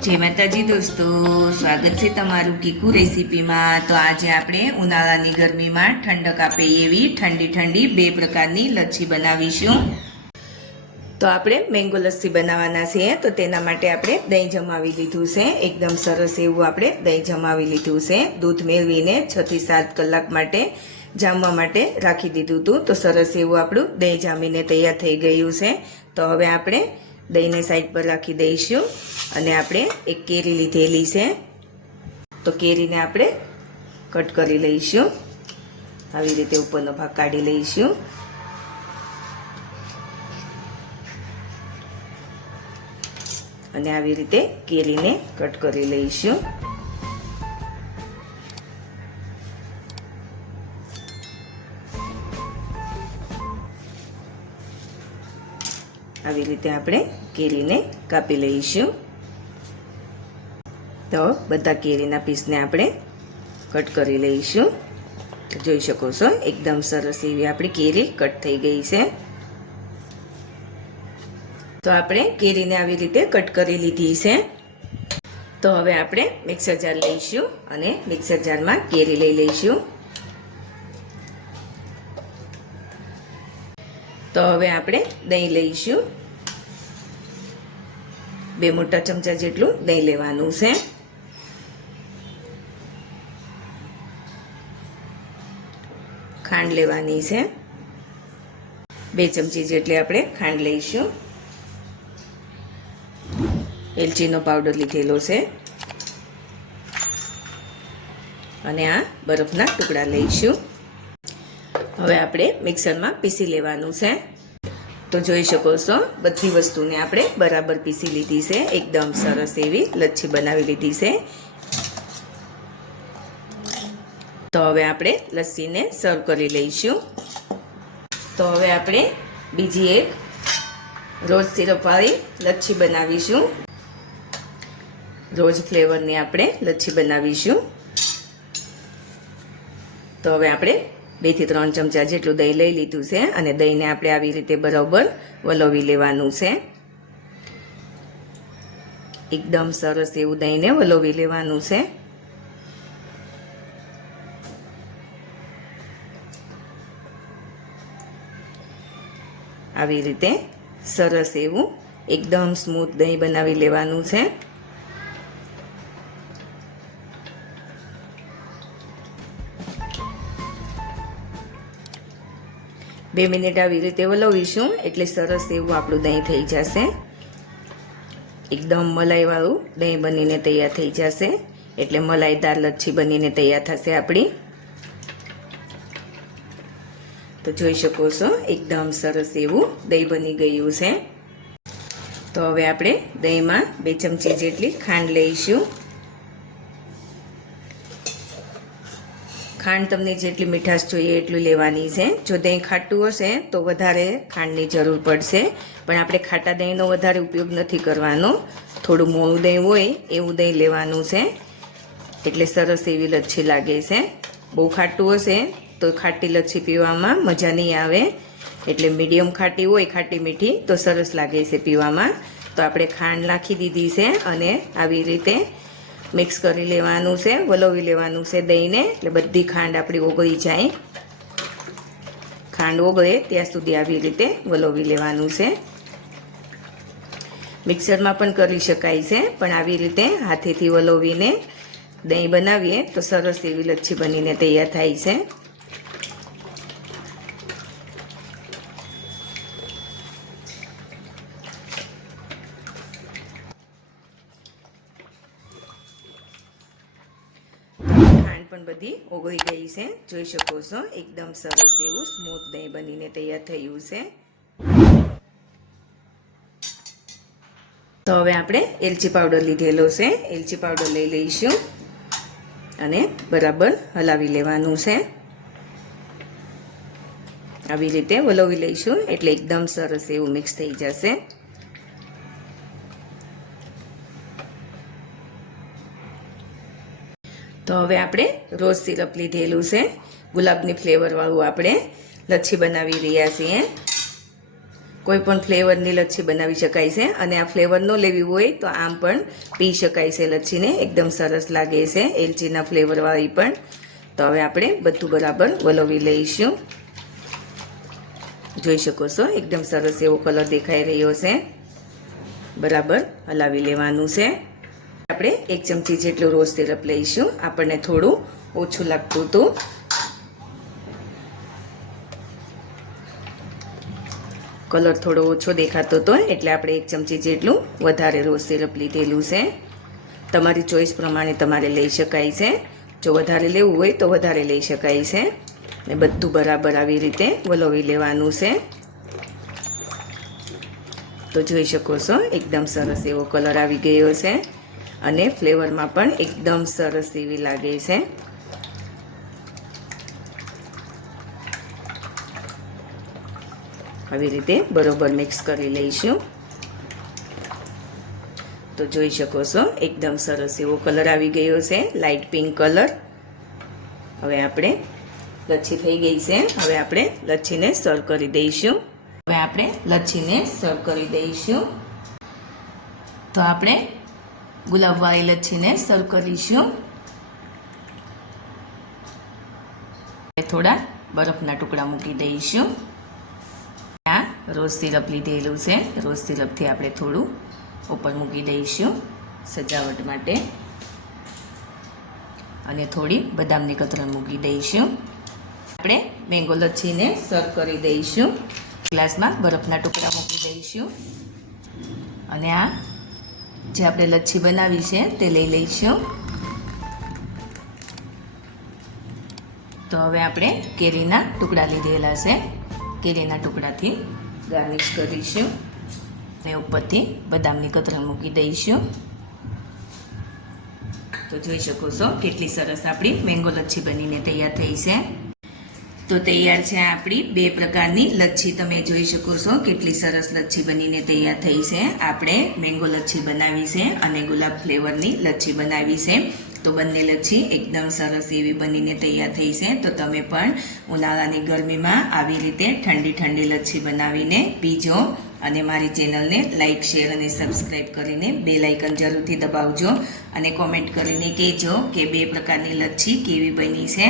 જય માતાજી દોસ્તો, સ્વાગત છે તમારું કીકુ રેસીપીમાં. તો આજે આપણે ઉનાળાની ગરમીમાં ઠંડક આપે એવી ઠંડી ઠંડી બે પ્રકારની લચ્છી બનાવીશું. તો આપણે મેંગો લસ્સી બનાવવાના છે, તો તેના માટે આપણે દહીં જમાવી લીધું છે. એકદમ સરસ એવું આપણે દહીં જમાવી લીધું છે. દૂધ મેળવીને છથી સાત કલાક માટે જામવા માટે રાખી દીધું હતું તો સરસ એવું આપણું દહીં જામીને તૈયાર થઈ ગયું છે. તો હવે આપણે દહીંને સાઈડ પર રાખી દઈશું. અને આપણે એક કેરી લીધેલી છે. તો કેરીને આપણે કટ કરી લઈશું. આવી રીતે ઉપરનો ભાગ કાઢી લઈશું. અને આવી રીતે કેરીને કટ કરી લઈશું. આવી રીતે આપણે કેરીને કાપી લઈશું. તો બધા કેરીના પીસને આપણે કટ કરી લઈશું. જોઈ શકો છો, એકદમ સરસ એવી આપણી કેરી કટ થઈ ગઈ છે. તો આપણે કેરીને આવી રીતે કટ કરી લીધી છે. તો હવે આપણે મિક્સર જાર લઈશું અને મિક્સર જારમાં કેરી લઈ લઈશું. તો હવે આપણે દહીં લઈશું. બે મોટા ચમચા જેટલું દહીં લેવાનું છે. ખાંડ લેવાની છે. બે ચમચી જેટલી આપણે ખાંડ લઈશું. એલચીનો પાવડર લીધેલો છે. અને આ બરફના ટુકડા લઈશું. હવે આપણે મિક્સરમાં પીસી લેવાનું છે. તો જોઈ શકો છો, બધી વસ્તુને આપણે બરાબર પીસી લીધી છે, એકદમ સરસ એવી લચ્છી બનાવી લીધી છે. તો હવે આપણે લસ્સીને સર્વ કરી લઈશું. તો હવે આપણે બીજી એક રોજ સિરપવાળી લચ્છી બનાવીશું. રોજ ફ્લેવરની આપણે લચ્છી બનાવીશું. તો હવે આપણે બેથી ત્રણ ચમચા જેટલું દહીં લઈ લીધું છે અને દહીંને આપણે આવી રીતે બરાબર વલોવી લેવાનું છે. એકદમ સરસ એવું દહીંને વલોવી લેવાનું છે. આવી રીતે સરસ એવું એકદમ સ્મૂથ દહીં બનાવી લેવાનું છે. બે મિનિટ આવી રીતે વલોવીશું. એટલે સરસ એવું આપણું દહીં થઈ જશે. એકદમ મલાઈવાળું દહીં બનીને તૈયાર થઈ જશે. એટલે મલાઈદાર લચ્છી બનીને તૈયાર થશે આપણી. તો જોઈ શકો છો, એકદમ સરસ એવું દહીં બની ગયું છે. તો હવે આપણે દહીંમાં બે ચમચી જેટલી ખાંડ લઈશું. ખાંડ તમને જેટલી મીઠાશ જોઈએ એટલું લેવાની છે. જો દહીં ખાટું હશે, તો વધારે ખાંડની જરૂર પડશે. પણ આપણે ખાટા દહીંનો વધારે ઉપયોગ નથી કરવાનો. થોડું મોળું દહીં હોય, એવું દહીં લેવાનું છે. એટલે સરસ એવી લચ્છી લાગે છે. બહુ ખાટું હશે, તો ખાટી લચ્છી પીવામાં મજા નહીં આવે. એટલે મીડિયમ ખાટી હોય, ખાટી મીઠી, તો સરસ લાગે છે પીવામાં. તો આપણે ખાંડ નાખી દીધી છે અને આવી રીતે મિક્સ કરી લેવાનું છે, વલોવી લેવાનું છે દહીંને. એટલે બધી ખાંડ આપણી ઓગળી જાય. ખાંડ ઓગળે ત્યાં સુધી આવી રીતે વલોવી લેવાનું છે. મિક્સરમાં પણ કરી શકાય છે, પણ આવી રીતે હાથેથી વલોવીને દહીં બનાવીએ તો સરસ એવી લચ્છી બનીને તૈયાર થાય છે ખાંડ પણ બધી ઓગળી ગઈ છે. જોઈ શકો છો, એકદમ સરસ એવું સ્મૂથ દહીં બનીને તૈયાર થયું છે. તો હવે આપણે એલચી પાવડર લીધેલો છે. એલચી પાવડર લઈ લઈશું અને બરાબર હલાવી લેવાનું છે. આવી રીતે વલોવી લઈશું એટલે એકદમ સરસ એવું મિક્સ થઈ જશે. તો હવે આપણે રોઝ સિરપ લીધેલું છે. ગુલાબની ફ્લેવરવાળું આપણે લચ્છી બનાવી રહ્યા છીએ. કોઈ પણ ફ્લેવરની લચ્છી બનાવી શકાય છે અને આ ફ્લેવર ન લેવી હોય તો આમ પણ પી શકાય છે લચ્છીને. એકદમ સરસ લાગે છે એલચીના ફ્લેવરવાળી પણ. તો હવે આપણે બધું બરાબર વલોવી લઈશું. જોઈ શકો છો, એકદમ સરસ એવો કલર દેખાઈ રહ્યો છે. બરાબર હલાવી લેવાનું છે. આપણે એક ચમચી જેટલું રોઝ સિરપ લઈશું. આપણને થોડું ઓછું લાગતું હતું. કલર થોડો ઓછો દેખાતો હતો, એટલે આપણે એક ચમચી જેટલું વધારે રોઝ સિરપ લીધેલું છે. તમારી ચોઈસ પ્રમાણે તમારે લઈ શકાય છે. જો વધારે લેવું હોય તો વધારે લઈ શકાય છે. ને બધું બરાબર આવી રીતે વલોવી લેવાનું છે. તો જોઈ શકો છો, એકદમ સરસ એવો કલર આવી ગયો છે. અને ફ્લેવરમાં પણ એકદમ સરસ એવી લાગે છે. આવી રીતે બરોબર મિક્સ કરી લઈશું. તો જોઈ શકો છો, એકદમ સરસ એવો કલર આવી ગયો છે લાઇટ પિંક કલર. હવે આપણે લચ્છી થઈ ગઈ છે, હવે આપણે લચ્છીને સર્વ કરી દઈશું. હવે આપણે લચ્છીને સર્વ કરી દઈશું. તો આપણે ગુલાબવાળી લચ્છીને સર્વ કરીશું થોડા બરફના ટુકડા મૂકી દઈશું. આ રોઝ સિરપ લીધેલું છે. રોઝ સિરપથી આપણે થોડું ઉપર મૂકી દઈશું સજાવટ માટે. અને થોડી બદામની કતરણ મૂકી દઈશું. આપણે મેંગો લચ્છીને સર્વ કરી દઈશું. ગ્લાસમાં બરફના ટુકડા મૂકી દઈશું. અને આ જે આપણે લચ્છી બનાવી છે તે લઈ લઈશું. તો હવે આપણે કેરીના ટુકડા લીધેલા છે. કેરીના ટુકડાથી ગાર્નિશ કરીશું અને ઉપરથી બદામની કતરણ મૂકી દઈશું. તો જોઈ શકો છો કેટલી સરસ આપણી મેંગો લચ્છી બનીને તૈયાર થઈ છે. તો તૈયાર છે આપણી બે પ્રકારની લચ્છી. તમે જોઈ શકો છો કેટલી સરસ લચ્છી બનીને તૈયાર થઈ છે. આપણે મેંગો લચ્છી બનાવી છે અને ગુલાબ ફ્લેવરની લચ્છી બનાવી છે. તો બંને લચ્છી એકદમ સરસ એવી બનીને તૈયાર થઈ છે. તો તમે પણ ઉનાળાની ગરમીમાં આવી રીતે ઠંડી ઠંડી લચ્છી બનાવીને પીજો અને મારી ચેનલને લાઇક શેર અને સબસ્ક્રાઈબ કરીને બે લાઇકન જરૂરથી દબાવજો અને કોમેન્ટ કરીને કહેજો કે બે પ્રકારની લચ્છી કેવી બની છે.